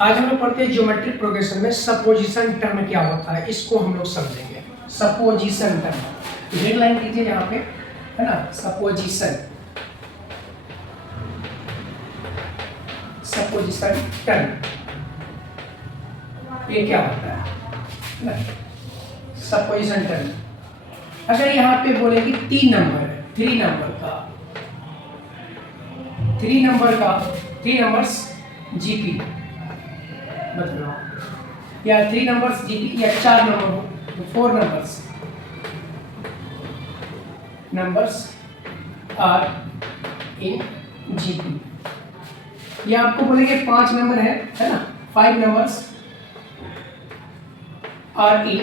आज हम लोग पढ़ते हैं ज्योमेट्रिक प्रोग्रेशन में सपोजिशन टर्म क्या होता है, इसको हम लोग समझेंगे। सपोजिशन टर्म रेड लाइन कीजिए यहाँ पे, है ना। सपोजिशन टर्म ये क्या होता है? सपोजिशन टर्म अगर यहाँ पे बोले कि 3 नंबर है, 3 नंबर्स जीपी मतलब, या 3 नंबर्स जीपी या 4 नंबर हो तो 4 नंबर्स आर इन जीपी। या आपको बोलेंगे 5 नंबर है ना, 5 numbers are in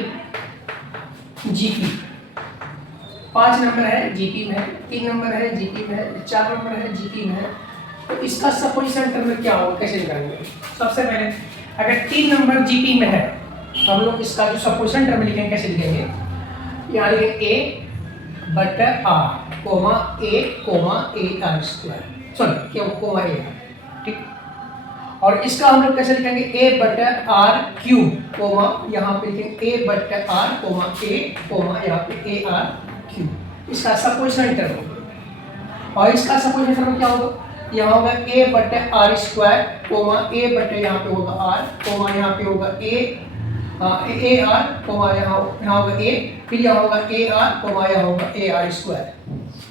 GP. 5 number है जीपी में है, 3 नंबर है जीपी में है, 4 नंबर है जीपी में है। तो इसका सपोजिशन टर्म क्या होगा, कैसे निकालेंगे? सबसे पहले अगर 3 नंबर जीपी में है तो हम लोग इसका जो सपोजिशन टर्म लिखेंगे कैसे लिखेंगे? यहाँ लिखेंगे ए बटा r comma a r square, sorry क्या कोमा ए, ठीक। और इसका हम लोग कैसे लिखेंगे? ए बटा आर क्यूब कोमा यहाँ पे लिखेंगे ए बटा आर कोमा यहाँ पे ए आर क्यूब। इसका सपोजिशन टर्म होगा। और इसका सपोजिशन टर्म क्या होगा? यहाँ होगा ए बटे आर स्क्वायर कोमा ए बटे यहाँ पे होगा आर कोमा यहाँ पे होगा ए आर कोमा यहाँ होगा ए, फिर यहाँ होगा ए आर कोमा यहाँ होगा ए आर स्क्वायर।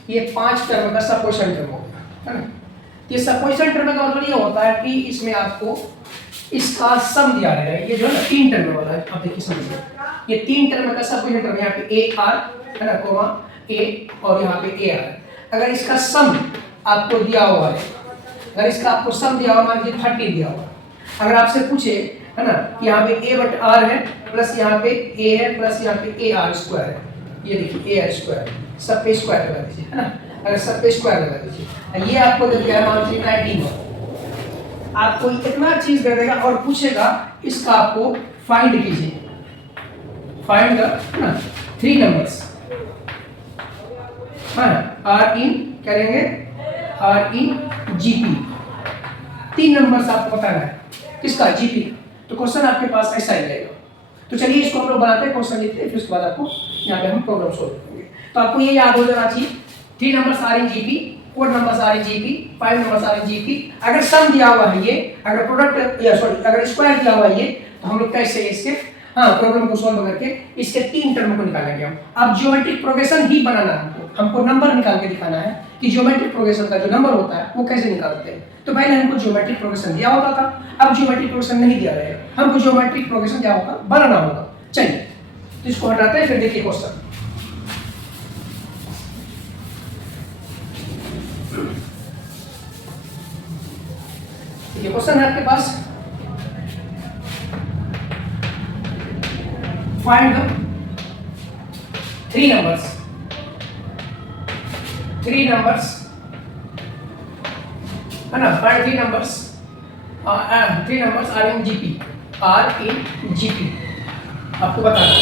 ये 5 टर्म का सपोजिशन टर्म होगा, है ना। ये सपोजिशन टर्म का मतलब ये होता है कि इसमें आपको इसका सम दिया रहेगा। ये जो है ना 3 टर्म वाला है, आप देखिए समझिए, ये 3 टर्म का सपोजिशन टर्म यहाँ पे ए आर है ना कोमा ए और यहाँ पे ए आर। अगर इसका सम आपको दिया हुआ है, अगर इसका आपको सम दिया हुआ, मान लीजिए 30 दिया हुआ, अगर आपसे पूछे है ना कि यहाँ पे ए बट आर है प्लस यहाँ पे ए है प्लस यहाँ पे ए आर स्क्वायर है, ये देखिए ए आर स्क्वायर, सब पे स्क्वायर लगा दीजिए, है ना। अगर सब पे स्क्वायर लगा दीजिए, ये आपको दे दिया है मान लीजिए 19, आपको इतना चीज दे देगा और पूछेगा इसका आपको फाइंड कीजिए, find the 3 numbers, are in करेंगे आर इन जीपी। 3 नंबर्स आपको बताना है किसका? जीपी। तो क्वेश्चन आपके पास ऐसा ही रहेगा। तो चलिए इसको हम लोग बनाते हैं, क्वेश्चन लिखते हैं, फिर उसके बाद आपको यहाँ पे हम प्रॉब्लम सोल्व करेंगे। तो आपको ये याद हो जाना चाहिए 3 numbers are in GP, 4 numbers are in GP, 5 numbers are in GP. अगर सम दिया हुआ है ये, अगर प्रोडक्ट या सॉरी अगर स्क्वायर दिया हुआ है ये, तो हम लोग कैसे इसके प्रॉब्लम को सॉल्व करके इसके 3 टर्म को निकालेंगे हम। अब ज्योमेट्रिक प्रोग्रेशन ही बनाना है हमको नंबर निकाल के दिखाना है कि ज्योमेट्रिक प्रोग्रेशन का जो नंबर होता है वो कैसे निकालते हैं। तो पहले हमको ज्योमेट्रिक प्रोग्रेशन दिया होता था, अब ज्योमेट्रिक प्रोग्रेशन नहीं दिया है, हमको ज्योमेट्रिक प्रोग्रेशन क्या होगा? बनाना होगा। चलिए तो इसको हटाते हैं, फिर देखिए क्वेश्चन। ये क्वेश्चन है आपके पास, फाइंड द 3 नंबर्स है ना, find 3 numbers are in GP, आपको बताना है।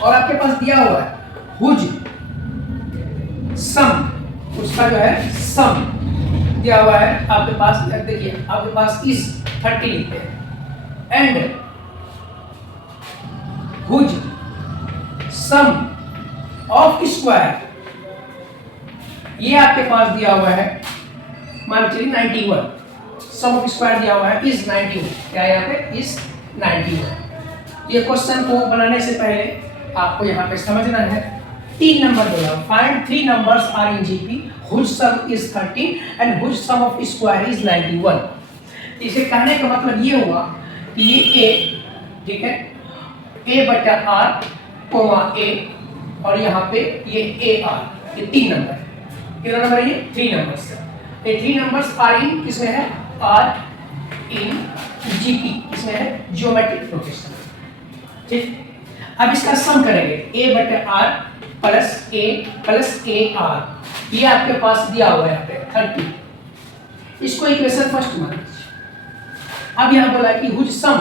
और आपके पास दिया हुआ है हुज सम, उसका जो है सम दिया हुआ है आपके पास। देखिए आपके पास इस 30 लिखते हैं and whose sum of square, ये आपके पास दिया हुआ है मान चलिए 91, सम ऑफ स्क्वायर दिया हुआ है इज 91, क्या है यहाँ पे इज 91। ये क्वेश्चन को बनाने से पहले आपको यहाँ पे समझना है 3 नंबर बोला, find 3 numbers are in GP whose sum is 13 and whose sum of square is 91। इसे कहने का मतलब ये हुआ कि ये ए, ठीक है, ए बटा आर कोमा ए और यहाँ पे ये ए आर, ये 3 नंबर, कितना नंबर है ये? 3 नंबर्स। ये 3 नंबर्स आर इन किसमें है? आर इन जीपी, किसमें है? ज्योमेट्रिक प्रोग्रेशन, ठीक। अब इसका सम करेंगे ए बटे आर प्लस ए आर, ये आपके पास दिया हुआ है यहाँ पे 30, इसको इक्वेशन फर्स्ट मान लीजिए। अब यहाँ बोला कि हुज सम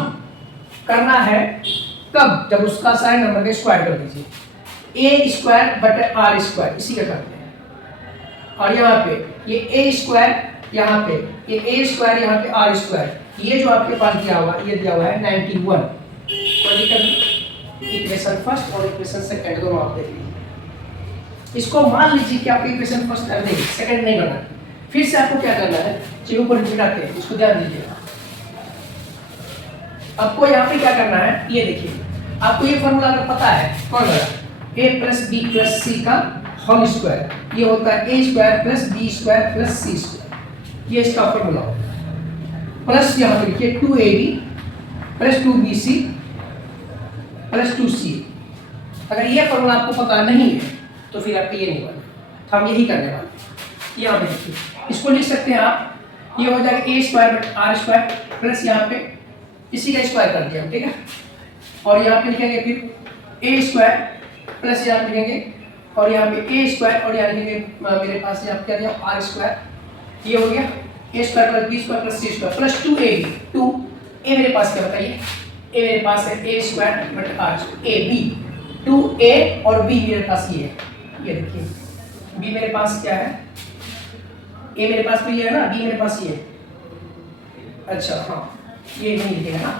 करना है कब? जब उसका सारे नंबर का स्क्वायर कर दीजिए, ए स्क्वायर बटे आर स्क्वायर, इसी का करते हैं। और यहाँ पे ये ए स्क्वायर, यहाँ पे ये ए स्क्वायर, यहाँ पे आर स्क्वायर, ये जो आपके पास दिया हुआ ये दिया हुआ है 91, कोई दिक्कत नहीं। इक्वेशन फर्स्ट और इक्वेशन सेकंड दोनों आप देख लीजिए। इसको मान लीजिए कि आपको इक्वेशन फर्स्ट कर देंगे, सेकंड नहीं करना। फिर से आपको क्या करना है, चीजों को मिटाते हैं, इसको ध्यान दीजिएगा। आपको यहाँ पे क्या करना है, ये देखिए, आपको ये फॉर्मूला अगर पता है, कौन सा a plus B plus C का होल स्क्वायर, ये होता है a square plus B square plus C square, ये इसका फॉर्मूला होगा। प्लस यहाँ पे लिखिए 2ab plus 2bc plus 2c। अगर ये फॉर्मूला आपको पता नहीं है तो फिर आपको ये नहीं बना, तो हम यही करने वाले। यहाँ पे देखिए, इसको लिख सकते हैं आप, ये हो जाएगा a square but r square plus यहाँ पे इसी का स्क्वायर कर दिया, ठीक है। और यहाँ पे लिखेंगे फिर a स्क्वायर प्लस यहाँ पे लिखेंगे, और यहाँ पे a स्क्वायर और यहाँ लिखेंगे मेरे पास यहाँ पे क्या दिया r स्क्वायर, ये हो गया a square plus b square plus c square plus 2ab। 2a मेरे पास क्या बताइए, a मेरे पास है a square but r ab, 2a और b मेरे पास ये है, ये देखिए b मेरे पास क्या है, a मेरे पास तो ये है ना, b मेरे पास ये है। अच्छा हाँ, ये नहीं लिखेगा ना,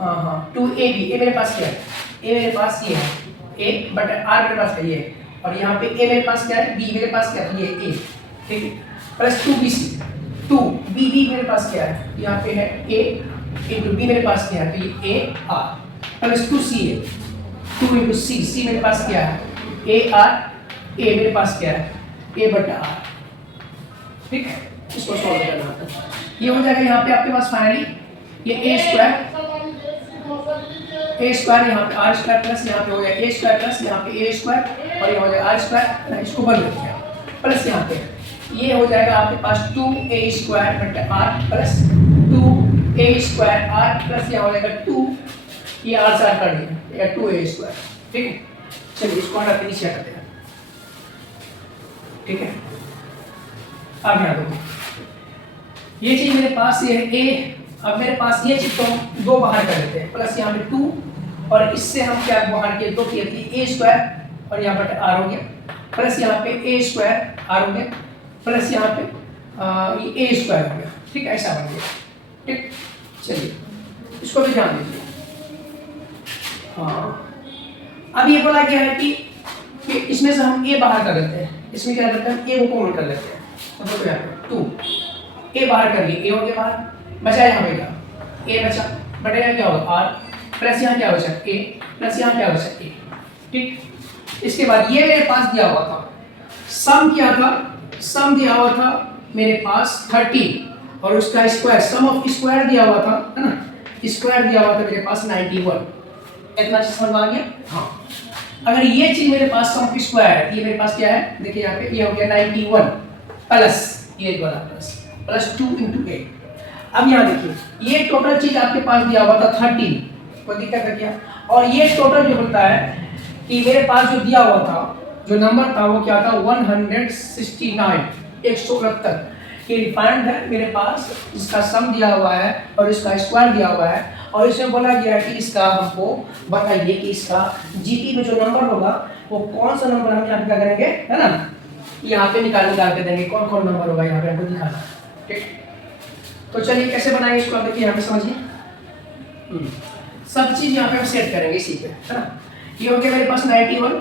हाँ 2ab, a मेरे पास क्या है, a मेरे पास ये है a बट r मेरे पास ये है, और यहाँ पे a मेरे पास क्या है, b मेरे पास क्या है, ये a, ठीक है, प्लस 2bc, 2b मेरे पास क्या है, यहाँ पे है a इंटू b मेरे पास क्या है, तो ये a r प्लस 2c है, 2 इंटू c, c मेरे पास क्या है a r, a मेरे पास क्या है a बटा r, ठीक है। इसको सॉल्व करना है, ये हो जाएगा यहाँ पे आपके पास फाइनली ये a स्क्वायर यहाँ पे r स्क्वायर प्लस यहाँ पे हो गया a स्क्वायर प्लस यहाँ पे a स्क्वायर और ये हो जाएगा r स्क्वायर, इसको बंद कर दिया प्लस यहाँ पे ये हो जाएगा आपके पास 2a स्क्वायर बटे r plus 2a square r plus यहाँ हो जाएगा 2, ये r से r कर दिया 2a स्क्वायर, ठीक है। चलिए इसको हटा के नीचे करते हैं, ठीक है। अब यहाँ देखो, ये चीज मेरे पास ये है a, अब मेरे पास ये चीज तो दो बाहर कर लेते हैं, प्लस यहाँ पे 2 और इससे हम क्या बाहर किए, दो किए थे a स्क्वायर और यहाँ पर r हो गया, प्लस यहाँ पे a स्क्वायर r हो गया, प्लस यहाँ पे ये a स्क्वायर हो गया, ठीक है, ऐसा बन गया, ठीक। चलिए इसको भी ध्यान दीजिए। हाँ, अब ये बोला गया है कि इसमें से हम a बाहर कर लेते हैं, इसमें क्या करते हैं a को कॉमन कर लेते हैं, मतलब यहाँ पे 2 a बाहर कर लिए, a हो गया बाहर, बचा यहाँ पे क्या a बचा, बटेगा क्या होगा r प्लस यहाँ क्या बचा a प्लस यहाँ क्या बचा a, ठीक। इसके बाद ये मेरे पास दिया हुआ था सम, क्या था सम दिया हुआ था मेरे पास 30 और उसका स्क्वायर, सम ऑफ स्क्वायर दिया हुआ था, है ना, स्क्वायर दिया हुआ था मेरे पास 91, इतना चीज समझ आ गया। हाँ, अगर ये चीज मेरे पास सम ऑफ स्क्वायर है, ये मेरे पास क्या है, देखिए यहाँ पे ये हो गया 91 प्लस ये वाला प्लस 2 इंटू 8। अब यहाँ देखिए ये टोटल चीज आपके पास दिया हुआ था 13, कोई दिक्कत है क्या, और ये टोटल जो होता है कि मेरे पास जो दिया हुआ था, जो नंबर था वो क्या था 169, 169 ये रिफाइंड है मेरे पास, इसका सम दिया हुआ है और इसका स्क्वायर दिया हुआ है, और इसमें बोला गया है कि इसका हमको बताइए कि इसका जीपी में जो नंबर होगा वो कौन सा नंबर हम यहाँ पे क्या करेंगे, है ना, यहाँ पे निकाल के देंगे कौन कौन नंबर होगा, यहाँ पे हमको दिखाना, ठीक। तो चलिए कैसे बनाएंगे इसको, आप देखिए यहाँ पे समझिए, सब चीज यहाँ पे हम सेट करेंगे इसी पे, है ना। ये हो गया मेरे पास 91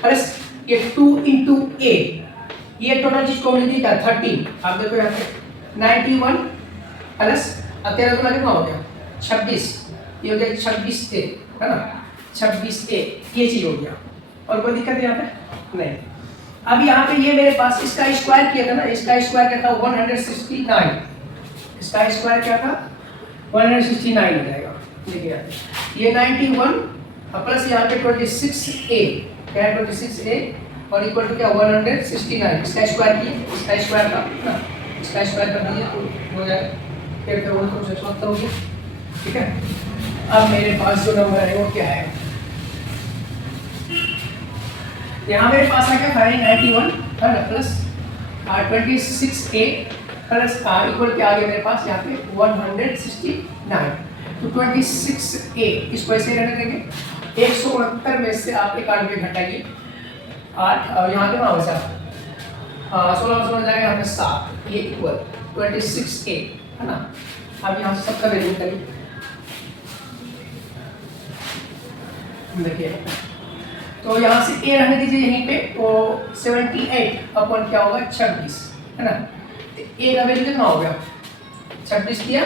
प्लस ये 2 इंटू a, ये टोटल चीज कौन दी था 30, आप देखो यहाँ पे 91 प्लस 13 गुना कितना हो गया 26, ये हो गया 26a, है ना, 26a ये चीज हो गया, और कोई दिक्कत यहाँ पे नहीं। अब यहाँ पे ये मेरे पास इसका स्क्वायर किया था ना, इसका स्क्वायर क्या था 169, इसका स्क्वायर क्या था 169 हो जाएगा, देखिए ये 91 प्लस यहाँ पे 26a, क्या है 26a और इक्वल टू क्या 169, इसका स्क्वायर किए, इसका स्क्वायर था ना, इसका स्क्वायर कर दीजिए तो हो जाएगा, फिर तो 170 हो गया, ठीक है। अब मेरे पास जो नंबर है वो क्या है, यहाँ मेरे पास आ गया 91 है ना प्लस 26a प्लस इक्वल क्या आ गया मेरे पास यहाँ पे 169, तो 26a इसको ऐसे रहने देंगे, 169 में से आप 91 घटाइए 8 और यहाँ पे ना बचा 16 16 जाएगा यहाँ पे 7, ये इक्वल 26a, है ना, अब यहाँ से सबका वैल्यू करिए, देखिए तो यहाँ से ए रहने दीजिए यहीं पे, तो 78 अपन क्या होगा 26, है ना। तो ए का वैल्यू कितना हो गया 26 दिया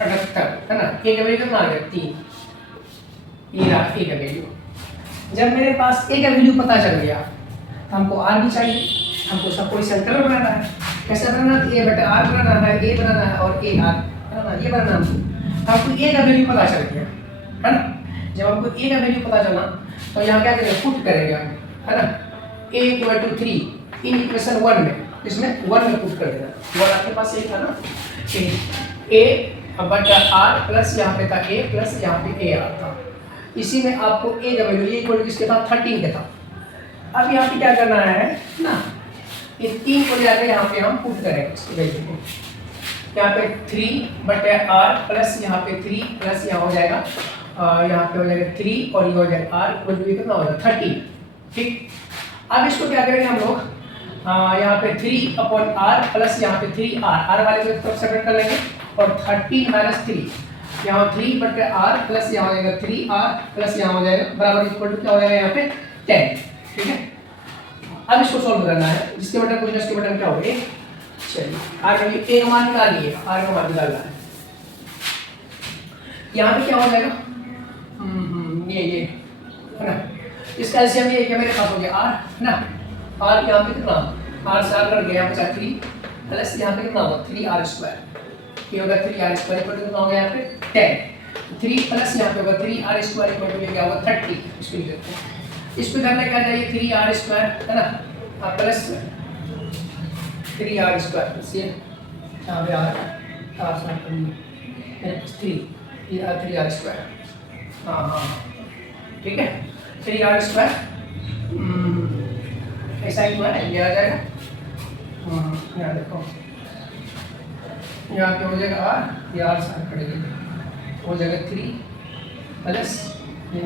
78, है ना। ए का वैल्यू कितना आ गया 3, ये रहा ए का वैल्यू। जब मेरे पास ए का वैल्यू पता चल गया, हमको आर भी चाहिए, हमको सब कोई सेंटर बनाना है। कैसे बनाना है, ए बटा आर बनाना है, ए बनाना है और ए आर बनाना, ये बनाना हमको ए का वैल्यू पता चल गया, है ना। जब हमको ए का वैल्यू पता चला तो यहाँ क्या करेंगे, पुट करेंगे हम, है ना। a equal to 3 in equation 1 में, इसमें 1 में पुट कर देना। 1 आपके पास एक था ना, a बटा r प्लस यहाँ पे था a प्लस यहाँ पे a r था। इसी में आपको a का वैल्यू इक्वल टू किसके था 13 के था। अब यहाँ पे क्या करना है ना, ये 3 को जाकर यहाँ पे हम पुट करेंगे इसके वैल्यू को। यहाँ पे 3 बटे r प्लस यहाँ पे 3 प्लस यहाँ हो जाएगा यहाँ पे हो जाएगा 3 और ये हो जाएगा r इक्वल टू कितना हो जाएगा 13, ठीक। अब इसको क्या करेंगे हम लोग, यहाँ पे 3 अपॉन r प्लस यहाँ पे 3r, r वाले को तरफ सेपरेट कर लेंगे और 13 माइनस 3 यहाँ 3 बटे r प्लस यहाँ हो जाएगा 3r प्लस यहाँ हो जाएगा बराबर इक्वल टू क्या हो जाएगा यहाँ पे 10, ठीक है। अब इसको सॉल्व करना है, जिसके बटन पूछना उसके बटन क्या हो गए। चलिए आगे a का मान निकाल लिए, r का मान निकालना है। यहाँ पे क्या हो जाएगा ये है ना, इसका एलसीएम ये क्या मेरे पास हो गया r, है ना। r यहाँ पे कितना, r से r कट गया, यहाँ पे 3 प्लस यहाँ पे कितना होगा 3r², ये होगा 3r² इक्वल टू कितना हो गया यहाँ पे 10। 3 प्लस यहाँ पे होगा 3r² इक्वल टू क्या होगा 30। इसको लिख देते हैं, इसको करने क्या चाहिए 3r², है ना, प्लस 3r² ये यहाँ पे r 3r², हाँ ठीक है 3r² ऐसा ही हुआ है, ये आ जाएगा। यहाँ देखो यहाँ पे हो जाएगा r, ये r साथ कटेगा हो जाएगा 3 प्लस ये r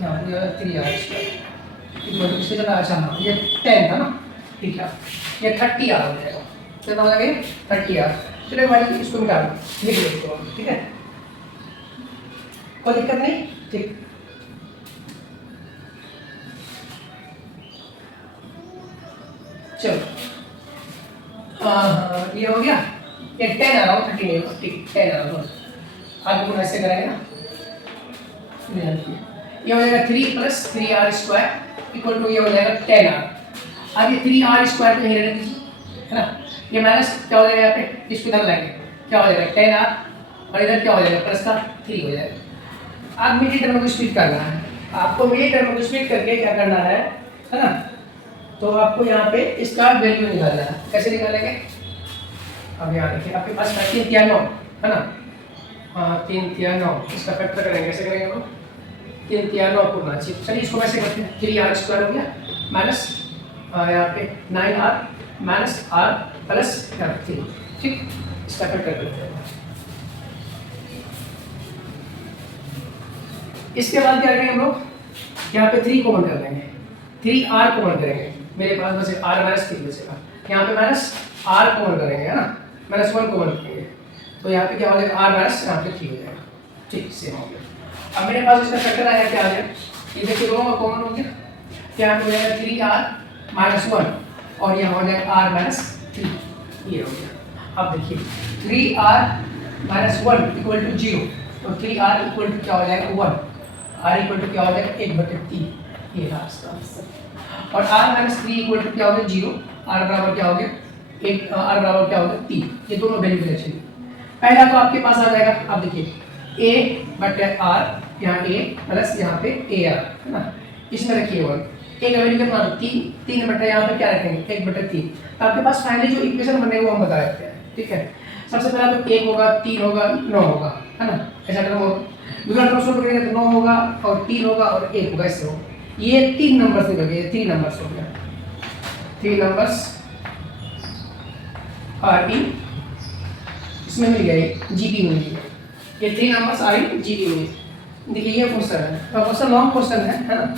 यहाँ पे 3r² मतलब इसके चला। अच्छा हाँ ये 10 था ना, ठीक है ये 30r हो जाएगा, कितना हो जाएगा 30r। चलो भाई इसको निकालो, लिख लो इसको, ठीक है कोई दिक्कत नहीं, ठीक। चलो ये हो गया, ये 10 आ रहा हो 30 नहीं होगा, ठीक 10 आ रहा हो। आगे को ऐसे करेंगे ना, ये हो जाएगा 3 प्लस 3r² इक्वल टू ये हो जाएगा 10r। अब ये 3r² को यहीं रहने दीजिए, है ना। ये माइनस क्या हो जाएगा यहाँ पे, इसको इधर लाएंगे क्या हो जाएगा 10r और इधर क्या हो जाएगा प्लस का 3 हो जाएगा। अब मिडिल टर्म को स्प्लिट करना है, आपको मिडिल टर्म को स्प्लिट करके क्या करना है ना। तो आपको यहाँ पे इसका वैल्यू निकालना है, कैसे निकालेंगे। अब यहाँ देखिए आपके पास 3 3 9 है ना, हाँ 3 3 9 इसका फैक्टर करेंगे, कैसे करेंगे हम 3 3 9 पूर्णा चाहिए। चलिए इसको वैसे करते हैं, 3r² हो गया माइनस यहाँ पे 9r माइनस r प्लस 3, ठीक इसका फैक्टर करते हैं। इसके बाद क्या करेंगे हम लोग, यहाँ पे 3 कॉमन कर देंगे, 3r कॉमन करेंगे, मेरे पास बस r माइनस 3 बचेगा। यहाँ पे माइनस r कॉमन करेंगे, है ना, माइनस 1 कॉमन करेंगे, तो यहाँ पे क्या हो जाएगा r माइनस यहाँ पे 3 हो जाएगा, ठीक सेम हो गया। अब मेरे पास इसका फैक्टर आया क्या आ गया, ये देखिए दोनों का कॉमन हो गया, यहाँ पे हो जाएगा 3r माइनस 1 और यहाँ हो जाएगा r माइनस 3, ये हो गया। अब देखिए 3r माइनस 1 इक्वल टू 0, तो 3r इक्वल टू क्या हो जाएगा 1, r इक्वल टू क्या हो जाएगा 1/3, ये रहा इसका आंसर। और r माइनस 3 इक्वल टू क्या हो गया 0, r बराबर क्या हो गया 1, r बराबर क्या हो गया 3, ये दोनों वैल्यू मिलने चाहिए। पहला तो आपके पास आ जाएगा, अब देखिए a/r यहाँ a प्लस यहाँ पे ar, है ना, इसमें रखिए 1, a का वैल्यू कितना 3 बटा यहाँ पे क्या रखेंगे 1/3। तो आपके पास फाइनली जो इक्वेशन बनेगा वो हम बता देते हैं, ठीक है। सबसे पहला तो 1 होगा, 3 होगा, 9 होगा, है ना, ऐसा टर्म होगा। दूसरा टर्म सोल्व करेंगे तो 9 होगा और 3 होगा और 1 होगा, इससे होगा। ये 3 नंबर से गए, 3 नंबर्स हो गया, 3 नंबर्स आर इन इसमें मिल गया, जीपी मिल गया, ये 3 नंबर्स आर इन जीपी में। देखिए ये क्वेश्चन है, क्वेश्चन लॉन्ग क्वेश्चन है ना,